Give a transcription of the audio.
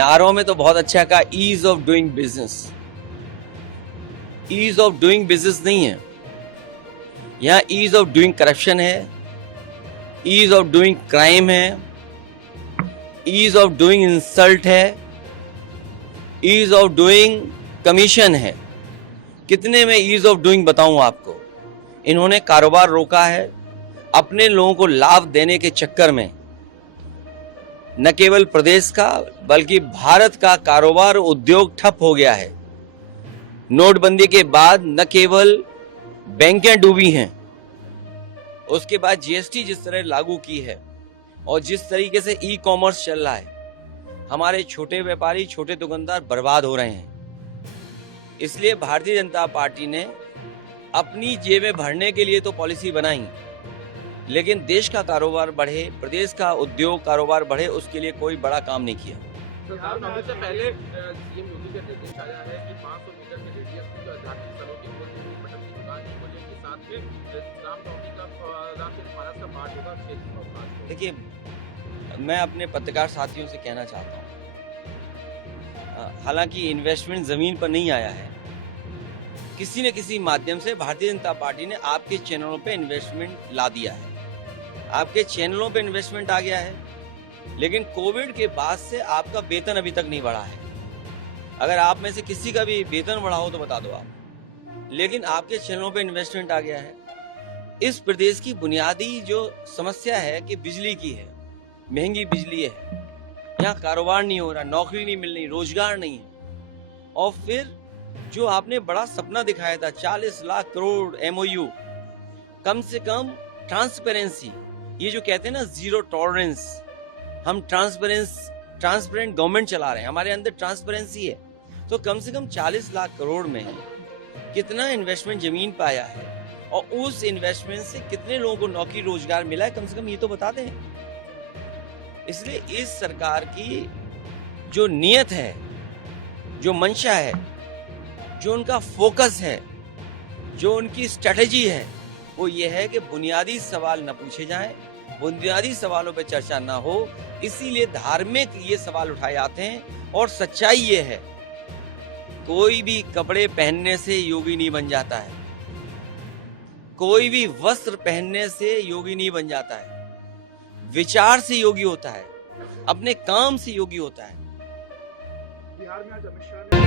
नारों में तो बहुत अच्छा कहा, ease of doing business. Ease of doing business नहीं है, यहाँ ईज ऑफ डूइंग करप्शन है, ईज ऑफ डूइंग क्राइम है, ईज ऑफ डूइंग इंसल्ट है, ईज ऑफ डूइंग कमीशन है। कितने में ईज ऑफ डूइंग बताऊं आपको। इन्होंने कारोबार रोका है, अपने लोगों को लाभ देने के चक्कर में न केवल प्रदेश का बल्कि भारत का कारोबार उद्योग ठप हो गया है। नोटबंदी के बाद न केवल बैंकें डूबी हैं, उसके बाद जीएसटी जिस तरह लागू की है और जिस तरीके से ई कॉमर्स चल रहा है, हमारे छोटे व्यापारी, छोटे दुकानदार बर्बाद हो रहे हैं। इसलिए भारतीय जनता पार्टी ने अपनी जेबें भरने के लिए तो पॉलिसी बनाई, लेकिन देश का कारोबार बढ़े, प्रदेश का उद्योग कारोबार बढ़े, उसके लिए कोई बड़ा काम नहीं किया। से पहले सीएम योगी का निर्देश आया है कि 500 मीटर के रेडियस में जो आध्यात्मिक स्थलों की मटन की दुकान की खोलने के साथ में रामनवमी का महाराष्ट्र का पाठ होगा क्षेत्र में अवकाश। देखिए, मैं अपने पत्रकार साथियों से कहना चाहता हूँ, हालांकि इन्वेस्टमेंट जमीन पर नहीं आया है, किसी न किसी माध्यम से भारतीय जनता पार्टी ने आपके चैनलों पे इन्वेस्टमेंट ला दिया है, आपके चैनलों पे इन्वेस्टमेंट आ गया है, लेकिन कोविड के बाद से आपका वेतन अभी तक नहीं बढ़ा है। अगर आप में से किसी का भी वेतन बढ़ा हो तो बता दो आप, लेकिन आपके चैनलों पे इन्वेस्टमेंट आ गया है। इस प्रदेश की बुनियादी जो समस्या है कि बिजली की है, महंगी बिजली है, यहाँ कारोबार नहीं हो रहा, नौकरी नहीं मिल रही, रोजगार नहीं है। और फिर जो आपने बड़ा सपना दिखाया था 40 लाख करोड़ एमओयू, कम से कम ट्रांसपेरेंसी, ये जो कहते हैं ना जीरो टॉलरेंस, हम ट्रांसपेरेंट गवर्नमेंट चला रहे हैं, हमारे अंदर ट्रांसपेरेंसी है, तो कम से कम 40 लाख करोड़ में कितना इन्वेस्टमेंट जमीन पे आया है और उस इन्वेस्टमेंट से कितने लोगों को नौकरी रोजगार मिला है, कम से कम ये तो बता दें। इसलिए इस सरकार की जो नियत है, जो मंशा है, जो उनका फोकस है, जो उनकी स्ट्रेटेजी है, वो ये है कि बुनियादी सवाल न पूछे जाएं, बुनियादी सवालों पे चर्चा ना हो, इसीलिए धार्मिक ये सवाल उठाए जाते हैं। और सच्चाई ये है, कोई भी कपड़े पहनने से योगी नहीं बन जाता है, कोई भी वस्त्र पहनने से योगी नहीं बन जाता है, विचार से योगी होता है, अपने काम से योगी होता है। बिहार में आज अमित शाह ने